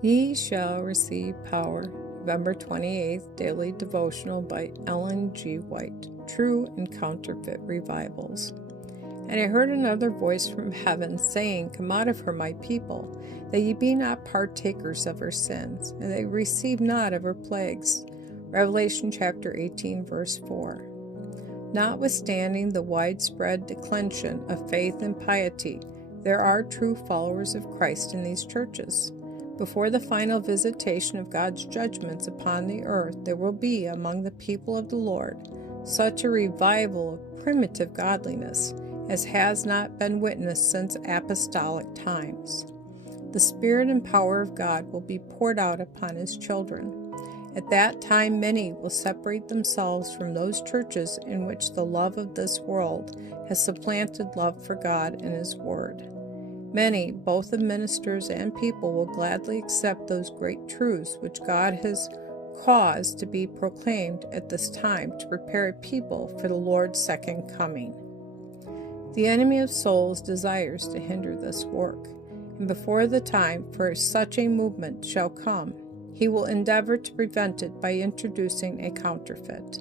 Ye shall receive power. November 28th, Daily Devotional by Ellen G. White. True and Counterfeit Revivals. And I heard another voice from heaven, saying, Come out of her, my people, that ye be not partakers of her sins, and that ye receive not of her plagues. Revelation chapter 18, verse 4. Notwithstanding the widespread declension of faith and piety, there are true followers of Christ in these churches. Before the final visitation of God's judgments upon the earth, there will be among the people of the Lord such a revival of primitive godliness as has not been witnessed since apostolic times. The Spirit and power of God will be poured out upon His children. At that time, many will separate themselves from those churches in which the love of this world has supplanted love for God and His Word. Many, both of ministers and people, will gladly accept those great truths which God has caused to be proclaimed at this time to prepare a people for the Lord's second coming. The enemy of souls desires to hinder this work, and before the time for such a movement shall come, he will endeavor to prevent it by introducing a counterfeit.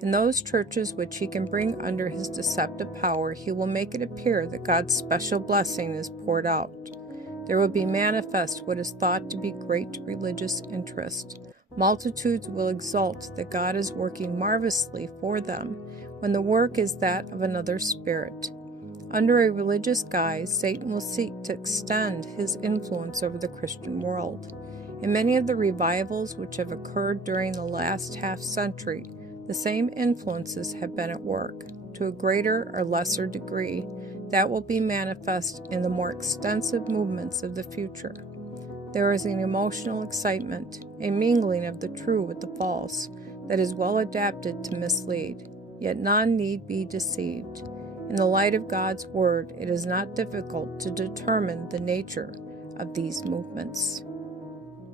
In those churches which he can bring under his deceptive power, he will make it appear that God's special blessing is poured out. There will be manifest what is thought to be great religious interest. Multitudes will exult that God is working marvelously for them, when the work is that of another spirit. Under a religious guise, Satan will seek to extend his influence over the Christian world. In many of the revivals which have occurred during the last half-century, the same influences have been at work. To a greater or lesser degree, that will be manifest in the more extensive movements of the future. There is an emotional excitement, a mingling of the true with the false, that is well adapted to mislead, yet none need be deceived. In the light of God's Word, it is not difficult to determine the nature of these movements.